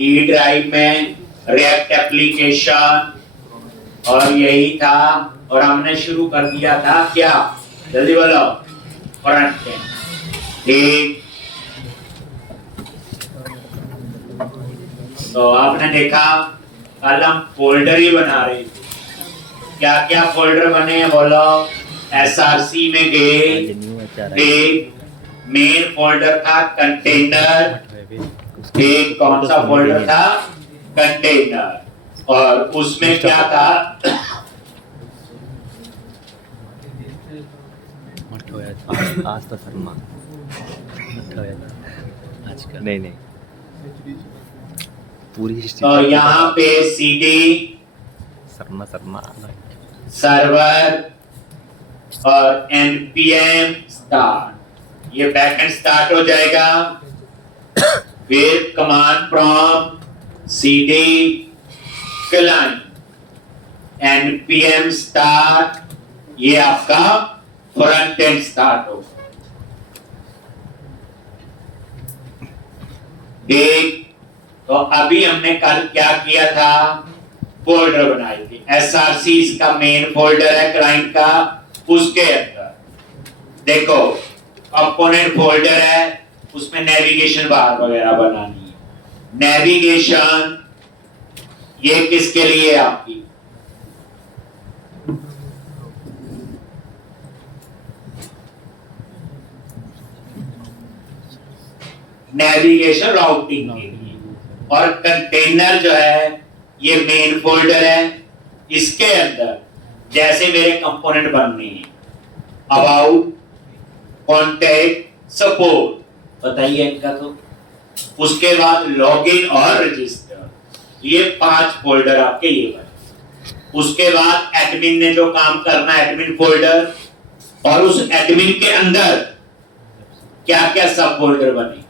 D drive में react application, और यही था। और हमने शुरू कर दिया था क्या, जल्दी बोलो, फ्रंट एंड। ठीक, तो आपने देखा कल हम फोल्डर ही बना रहे थे। क्या क्या फोल्डर बने हैं बोलो। एसआरसी में गए, एक मेन फोल्डर था कंटेनर, एक कौन सा फोल्डर था, कंटेनर, और उसमें क्या था, आज तो शर्मा नहीं पूरी हिस्ट्री। तो यहाँ पे सीडी शर्मा सर्वर और npm स्टार्ट, ये बैकएंड स्टार्ट हो जाएगा। फिर command prompt cd client npm start, ये आपका फ्रंट एंड स्टार्ट होगा। देख, तो अभी हमने कल क्या किया था, फोल्डर बनाई थी। एसआरसी इसका मेन फोल्डर है क्लाइंट का, उसके अंदर देखो कंपोनेंट फोल्डर है, उसमें नेविगेशन बार वगैरह बनानी है। नेविगेशन ये किसके लिए है आपकी, नेविगेशन राउटिंग के लिए। और कंटेनर जो है ये मेन फोल्डर है, इसके अंदर जैसे मेरे कंपोनेंट बनने हैं, अबाउट, कॉन्टैक्ट, सपोर्ट, बताइए इनका। तो उसके बाद लॉगिन और रजिस्टर, ये 5 फोल्डर आपके ये बने। उसके बाद एडमिन ने जो काम करना है, एडमिन फोल्डर, और उस एडमिन के अंदर क्या क्या सब फोल्डर बने।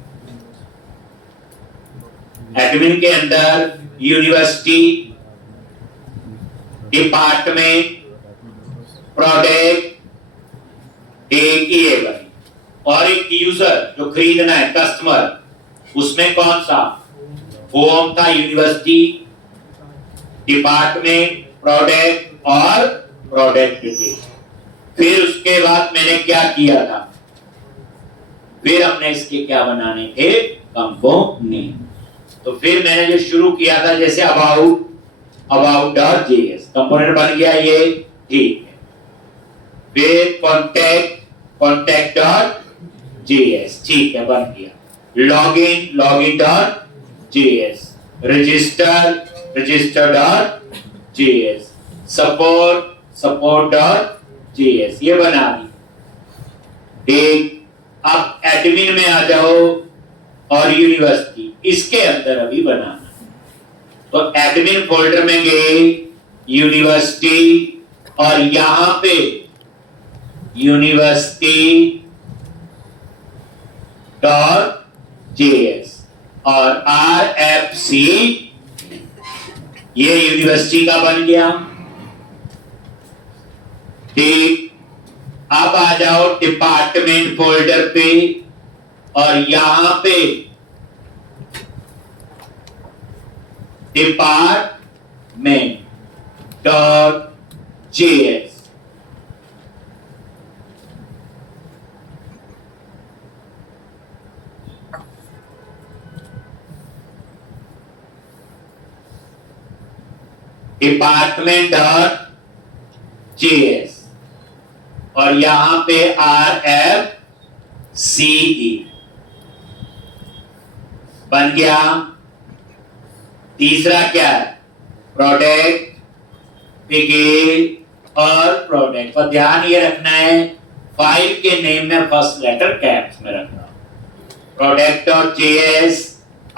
एडमिन के अंदर यूनिवर्सिटी, डिपार्टमेंट, प्रोडक्ट, एक ही है बनी। और एक यूजर जो खरीदना है, कस्टमर, उसमें कौन सा, होम था, यूनिवर्सिटी, डिपार्टमेंट, प्रोडक्ट और प्रोडक्ट डिटेल। फिर उसके बाद मैंने क्या किया था, फिर हमने इसके क्या बनाने थे, कंपोनेंट। तो फिर मैंने जो शुरू किया था, जैसे about.js कंपोनेंट बन गया ये, ठीक है। फिर contact.js, ठीक है, बन गया। login.js, register.js, support.js, ये बना दी। ठीक, अब एडमिन में आ जाओ और यूनिवर्सिटी, इसके अंदर अभी बनाना। तो एडमिन फोल्डर में गए, यूनिवर्सिटी, और यहां पे university.js और rfc, ये यूनिवर्सिटी का बन गया। ठीक, अब आ जाओ डिपार्टमेंट फोल्डर पे, और यहां पे department.js, department.js, और यहां पे rfce बन गया। तीसरा क्या है, प्रोडक्ट, पिगेल और प्रोडक्ट। और ध्यान ये रखना है, फाइल के नेम में फर्स्ट लेटर कैप्स में रखना। product.js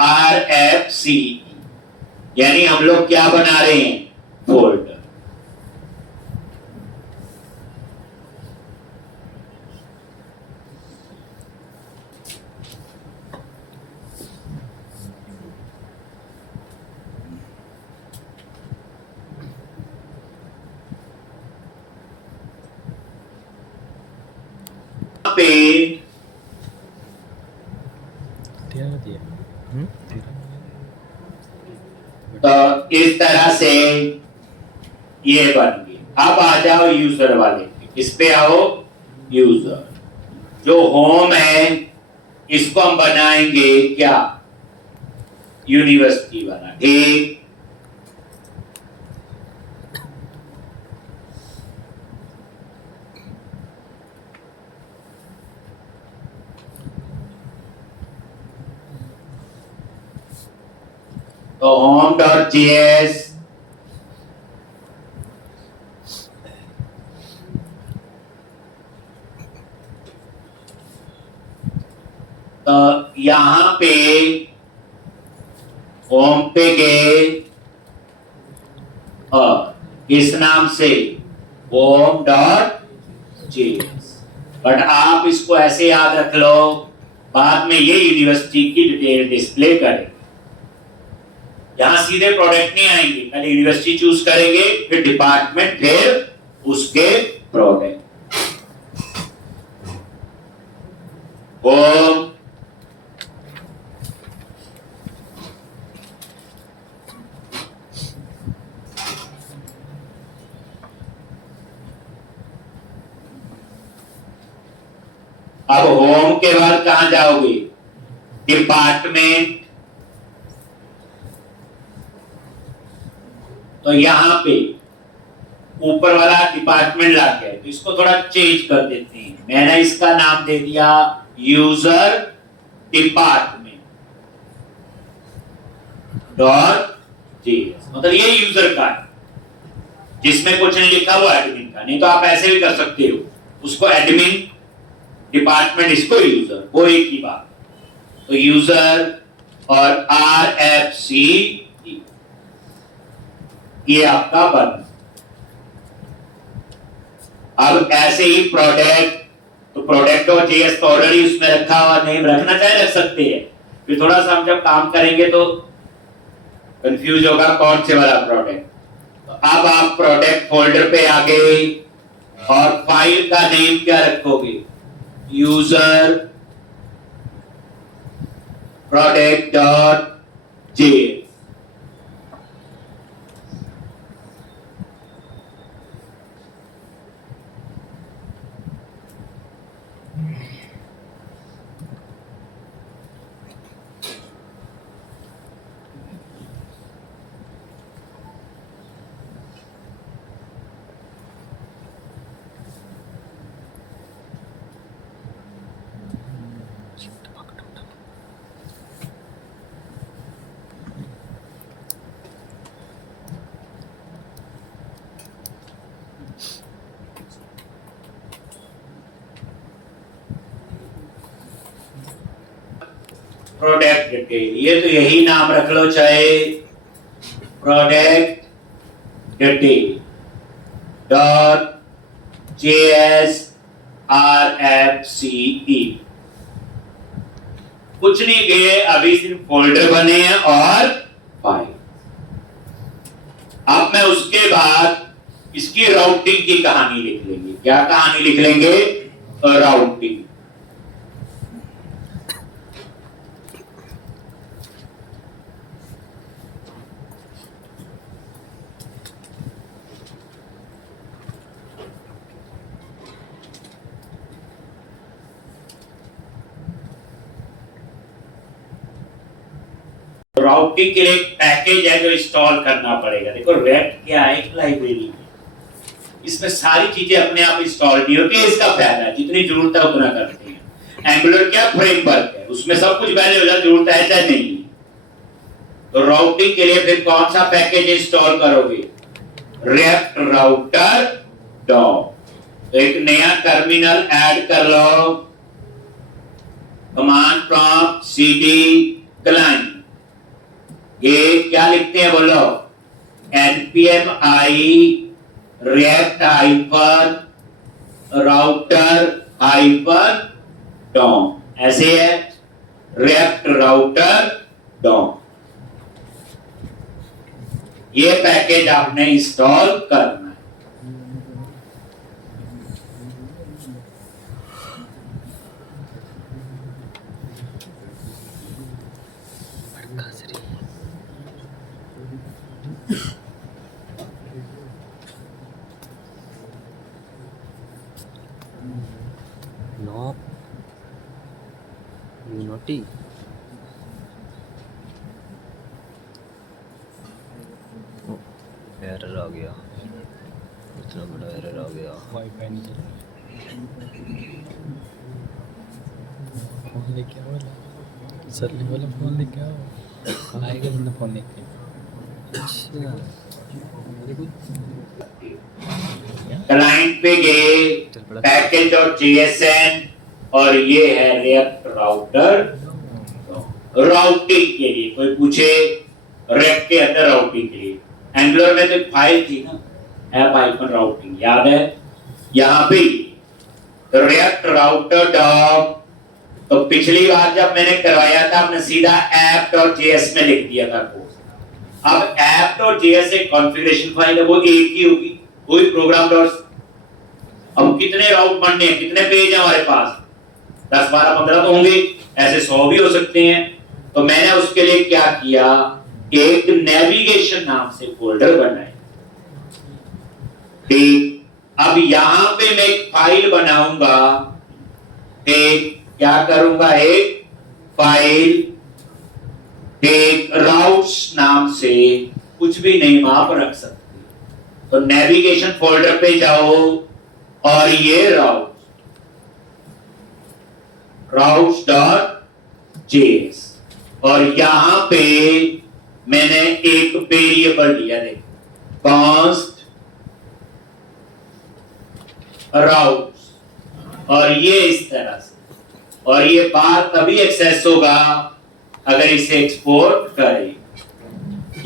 rfce, यानी हम लोग क्या बना रहे हैं, फोल्डर। पे तो इस तरह से ये बन गया। अब आ जाओ यूजर वाले पे। इस पे आओ यूजर। जो होम है इसको हम बनाएंगे क्या, यूनिवर्सिटी वाला। ठीक, तो home.js तो यहां पे होम पे गए और इस नाम से home.js, बट आप इसको ऐसे याद रख लो, बाद में ये यूनिवर्सिटी की डिटेल डिस्प्ले करें। यहां सीधे प्रोडक्ट नहीं आएंगे, पहले यूनिवर्सिटी चूज करेंगे, फिर डिपार्टमेंट, फिर उसके प्रोडक्ट। होम अब होम के बाद कहां जाओगे, डिपार्टमेंट। तो यहां पे ऊपर वाला डिपार्टमेंट ला के, तो इसको थोड़ा चेंज कर देते हैं। मैंने इसका नाम दे दिया यूजर डिपार्टमेंट डॉट जेएस। मतलब ये यूजर का है, जिसमें कुछ नहीं लिखा हुआ एडमिन का। नहीं तो आप ऐसे भी कर सकते हो, उसको एडमिन, डिपार्टमेंट, इसको यूजर, वो एक ही बात। तो यूजर और RFC ये आपका बन। अब ऐसे ही प्रोडक्ट, तो प्रोडक्ट और जेएस तो ऑलरेडी उसमें रखा हुआ, नेम रखना चाहे रख सकते हैं। फिर थोड़ा सा हम जब काम करेंगे तो कंफ्यूज होगा कौन से वाला प्रोडक्ट। तो अब आप प्रोडक्ट फोल्डर पे आ गए और फाइल का नेम क्या रखोगे, user product dot JS. Product detail, ये तो यही नाम रख लो, चाहे product detail dot JS RFCE। कुछ नहीं गए, अभी सिर्फ फोल्डर बने हैं और फाइल। अब मैं उसके बाद इसकी राउटिंग की कहानी लिख लेंगे। क्या कहानी लिख लेंगे, राउटिंग। राउटिंग के लिए एक पैकेज है जो इंस्टॉल करना पड़ेगा। देखो रेक्ट क्या है, एक लाइब्रेरी है, इसमें सारी चीजें अपने आप इंस्टॉल नहीं होती है। इसका फायदा है, जितनी जरूरत है उतना करते हैं। एंगुलर क्या फ्रेमवर्क है, उसमें सब कुछ पहले हो जाए, जरूरत है चाहे नहीं। तो राउटिंग के लिए फिर कौन सा पैकेज इंस्टॉल करोगे, रेक्ट राउटर डॉट। तो एक नया टर्मिनल ऐड कर लो, कमांड प्रॉम्प्ट cd क्लाइंट। ये क्या लिखते हैं बोलो, npm i react hyphen router hyphen dom, ऐसे है react router dom। ये पैकेज आपने इंस्टॉल करना है। 40 एरर आ गया, इतना बड़ा एरर आ गया। वाईफाई नहीं चल रहा। फोन लेके आओ ना, सर्ली वाला फोन लेके आओ, आएगा बंदा फोन लेके। अच्छा वेरी गुड। क्लाइंट पे गए, चल पड़ा। पैकेज और JSN, और ये है रिएक्ट राउटर। राउटिंग के लिए कोई पूछे, रिएक्ट के अंदर राउटिंग के लिए एंगुलर में तो एक फाइल थी ना, ऐप आइकन राउटिंग, याद है? यहाँ पे रिएक्ट राउटर डॉक, तो पिछली बार जब मैंने करवाया था हमने सीधा app.js में लिख दिया था कोड। अब app.js एक कॉन्फ़िगरेशन फाइल है, वो एक ही होगी, वही प्रोग्राम डॉट्स। अब कितने राउट बनने हैं, कितने पेज है हमारे पास? 10 12 15 तो होंगे, ऐसे 100 भी हो सकते हैं। तो मैंने उसके लिए क्या किया, एक नेविगेशन नाम से फोल्डर बनाया। ठीक, अब यहां पे मैं एक फाइल बनाऊंगा, एक क्या करूंगा, एक फाइल, एक राउट्स नाम से, कुछ भी नेम आप रख सकते। तो नेविगेशन फोल्डर पे जाओ और ये routes.js, और यहां पे मैंने एक वेरिएबल दिया, देखो const routes, और ये इस तरह से, और ये बार तभी एक्सेस होगा अगर इसे एक्सपोर्ट करें।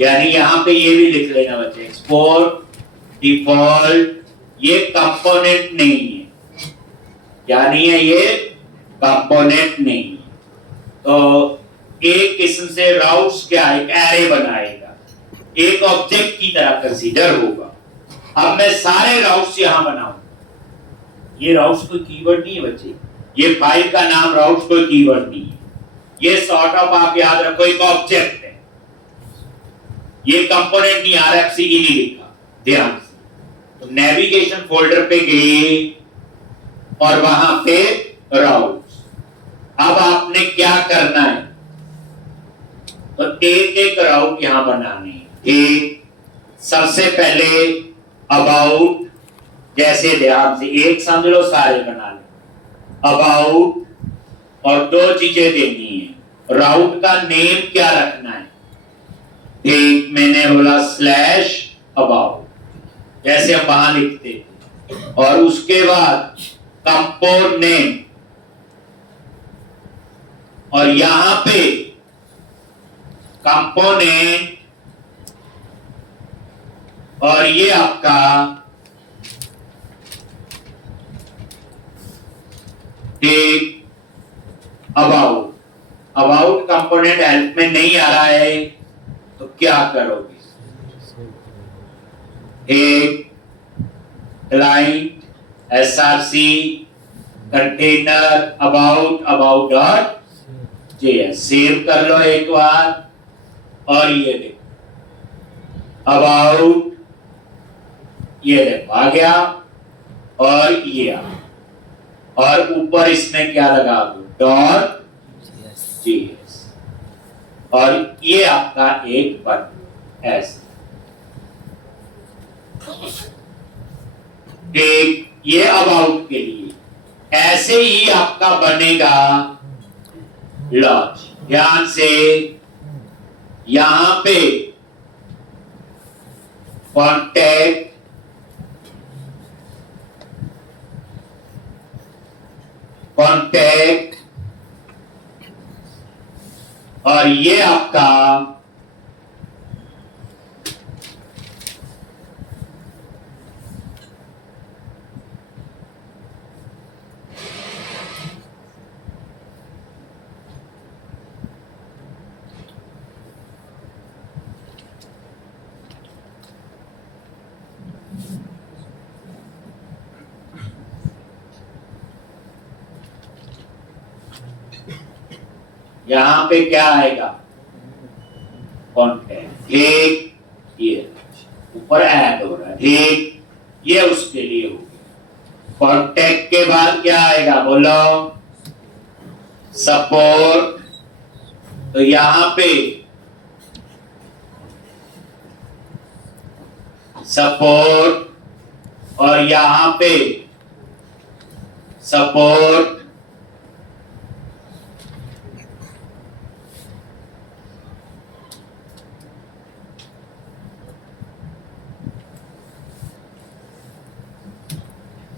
यानी यहां पे ये भी लिख लेना बच्चे, एक्सपोर्ट डिफॉल्ट, ये कंपोनेंट नहीं है, यानी है ये कंपोनेंट नहीं है। तो एक किस्म से राउट्स क्या, एक एरे बनाएगा, एक ऑब्जेक्ट की तरह कंसीडर होगा। अब मैं सारे राउट्स यहां बनाऊंगा, ये राउट्स कोई कीवर्ड नहीं है बच्चे, ये फाइल का नाम राउट्स कोई कीवर्ड नहीं है, ये सॉर्ट ऑफ आप याद रखो एक ऑब्जेक्ट है, ये कंपोनेंट नहीं, RFC नहीं लिखा, ध्यान से। तो नेविगेशन फोल्डर पे गए और वहां पे राउट्स। अब आपने क्या करना है, तो एक एक राउट यहां बनाने हैं। एक, सबसे पहले अबाउट, जैसे ध्यान से एक समझ लो, सारे बना लो। अबाउट, और दो चीजें देनी है, राउट का नेम क्या रखना है, एक मैंने बोला स्लैश अबाउट, जैसे हम वहां लिखते थे, और उसके बाद कंपोनेंट, और यहां पे कंपोनेंट, और ये आपका एक अबाउट। अबाउट कंपोनेंट हेल्प में नहीं आ रहा है तो क्या करोगे, एक client src container about dot JS, save कर लो एक बार, और ये देखो अबाउट, ये देखो आ गया, और ये आ, और ऊपर इसमें क्या लगा दो, डॉट JS, और ये आपका एक बटन ऐसे। एक ये अबाउट के लिए, ऐसे ही आपका बनेगा लॉन्च। ध्यान से यहां पे कॉन्टैक्ट, कॉन्टैक्ट, और ये आपका यहां पे क्या आएगा, कॉन्टैक्ट, एक ये ऊपर ऐड हो रहा है, एक ये उसके लिए हो गया। कॉन्टैक्ट के बाद क्या आएगा, बोलो सपोर्ट तो यहां पे सपोर्ट और यहां पे सपोर्ट,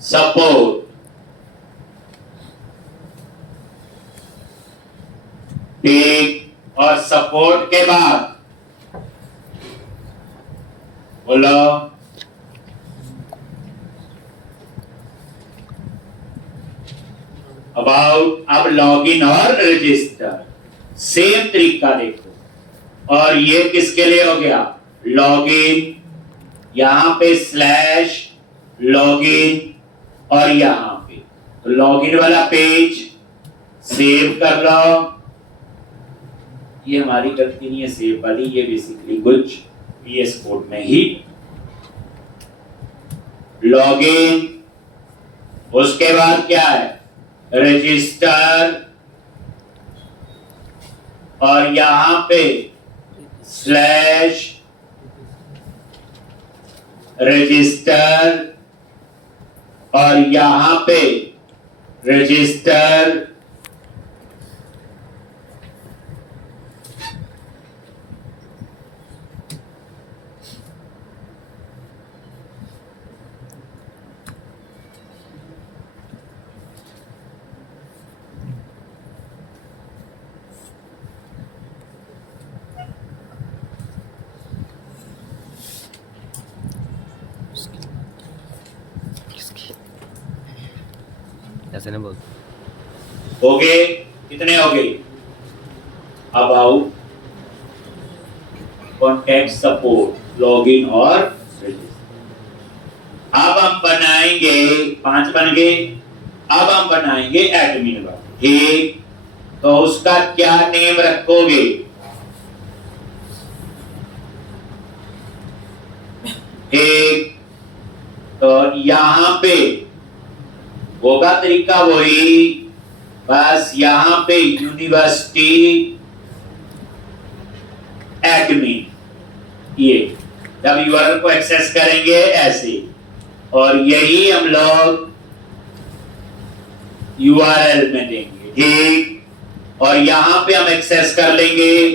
सपोर्ट, ठीक। और सपोर्ट के बाद बोलो अबाउट। अब लॉगिन और रजिस्टर सेम तरीका देखो। और ये किसके लिए हो गया? लॉगिन, यहां पे स्लैश लॉगिन और यहां पे तो लॉगिन वाला पेज सेव कर लो। ये हमारी गलती नहीं है सेव वाली, ये बेसिकली कुछ VS कोड में ही लॉगिन। उसके बाद क्या है? रजिस्टर और यहां पे स्लैश रजिस्टर और यहां पे रजिस्टर ऐसे नहीं बोल। हो गए? कितने हो गए? अबाउट, कॉन्टैक्ट, सपोर्ट, लॉगिन और रजिस्टर। अब हम बनाएंगे 5 बन गए। अब हम बनाएंगे एडमिन का, ठीक। तो उसका क्या नेम रखोगे? ठीक। तो यहां पे होगा तरीका वही, बस यहां पे यूनिवर्सिटी एडमिन, ये जब यूआरएल को एक्सेस करेंगे ऐसे, और यही हम लोग यूआरएल में देंगे, ठीक। और यहां पे हम एक्सेस कर लेंगे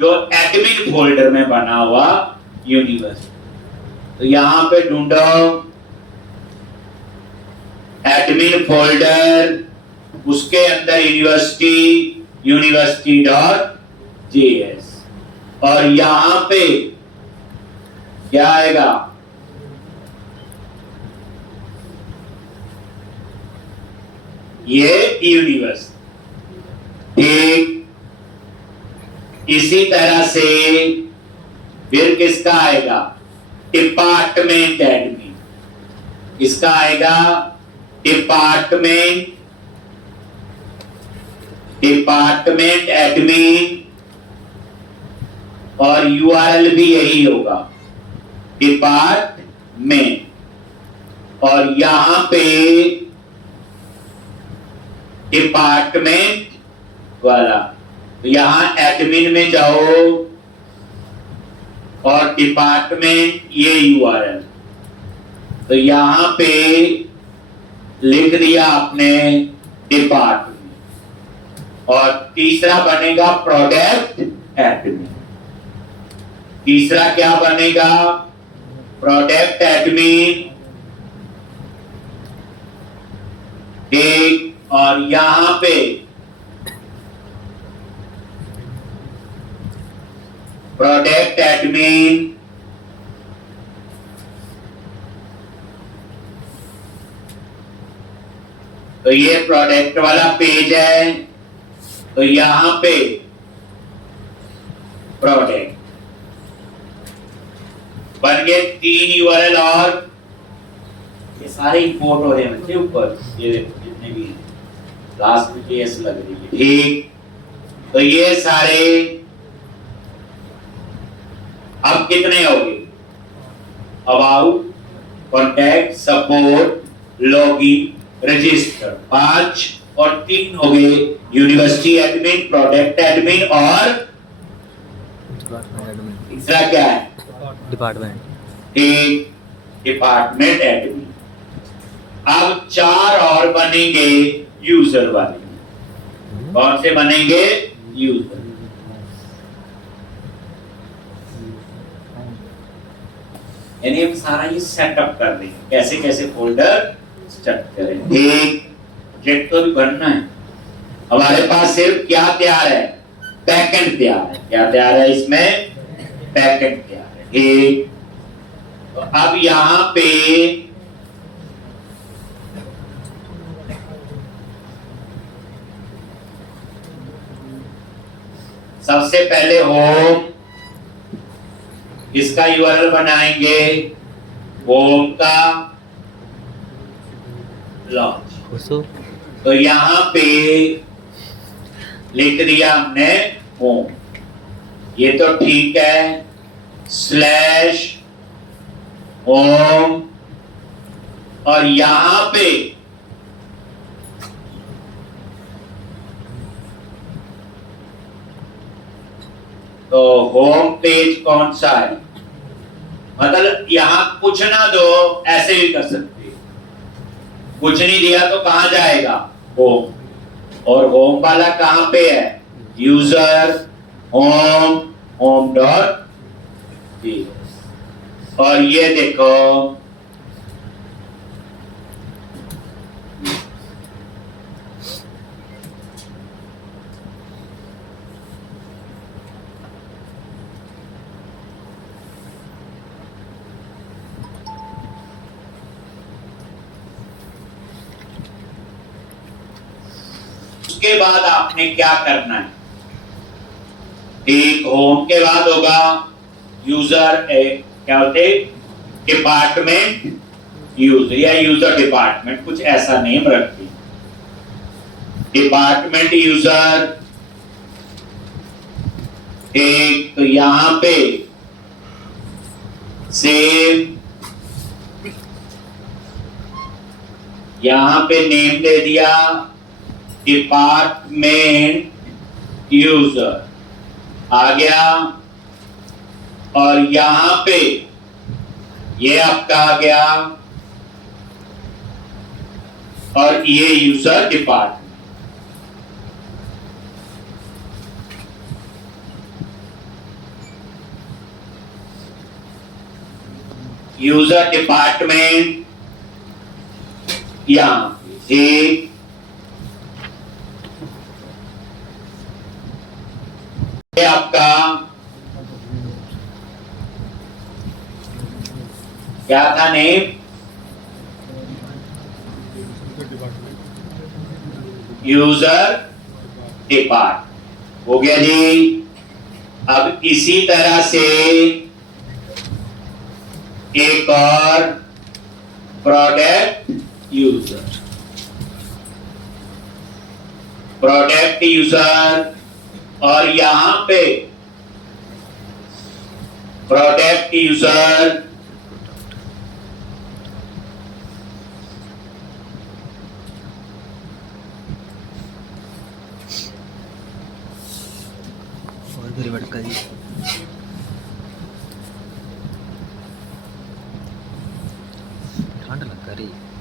जो एडमिन फोल्डर में बना हुआ यूनिवर्सिटी। तो यहां पे ढूंढो एडमिन फोल्डर, उसके अंदर यूनिवर्सिटी.js और यहां पे क्या आएगा? ये यूनिवर्सिटी, ठीक। इसी तरह से फिर किसका आएगा? Department admin. इसका आएगा डिपार्टमेंट एडमिन और यूआरएल भी यही होगा, डिपार्टमेंट। और यहां पे डिपार्टमेंट वाला, तो यहां एडमिन में जाओ और डिपार्टमेंट, ये यूआरएल। तो यहां पे लिख दिया आपने डिपार्टमेंट। और तीसरा बनेगा प्रोडक्ट एडमिन। तीसरा क्या बनेगा? प्रोडक्ट एडमिन, ठीक। और यहां पे प्रोडक्ट एडमिन, तो ये प्रोडक्ट वाला पेज है। तो यहां पे प्रोडक्ट बन गए 3 यूआरएल। और ये सारे इंपोर्ट हो रहे हैं बच्चे ऊपर, ये जितने भी लास्ट में केस लग रही है, ठीक। तो ये सारे अब कितने हो गए? About, contact, support, login, register, 5 और 3 हो गए यूनिवर्सिटी एडमिन, प्रोडक्ट एडमिन और तीसरा क्या है? डिपार्टमेंट। ठीक, डिपार्टमेंट एडमिन। अब 4 और बनेंगे यूजर वाले। कौन से बनेंगे? यूजर। यानी हम सारा ये सेटअप कर रहे हैं, कैसे कैसे फोल्डर स्टार्ट करें। ठीक, प्रोजेक्ट तो भी बनना है। हमारे पास सिर्फ क्या तैयार है? बैकएंड तैयार है। क्या तैयार है इसमें? बैकएंड तैयार है। ठीक, तो अब यहां पे सबसे पहले होम, इसका यूआरएल बनाएंगे, होम का लॉन्च। तो यहां पे लिख दिया हमने होम, ये तो ठीक है। स्लैश होम, और यहां पे तो होम पेज कौन सा है? मतलब यहां कुछ ना दो, ऐसे भी कर सकते। कुछ नहीं दिया तो कहां जाएगा? होम। और होम वाला कहां पे है? User home, home dot. और ये देखो, उसके बाद आपने क्या करना है? एक होम के बाद होगा यूजर, क्या होते? डिपार्टमेंट यूजर या यूजर डिपार्टमेंट, कुछ ऐसा नेम रखते। Department user. एक तो यहां पे सेम, यहां पे नेम दे दिया डिपार्टमेंट यूजर, आ गया। और यहां पे ये आपका आ गया, और ये यूजर डिपार्टमेंट। यूजर डिपार्टमेंट यहां एक, ये आपका क्या था नेम? User depart. हो गया जी। अब इसी तरह से एक और प्रोडक्ट यूजर, प्रोडक्ट यूजर, और यहां पे प्रोडक्ट यूजर, भटका जी। ठंड लग रही है।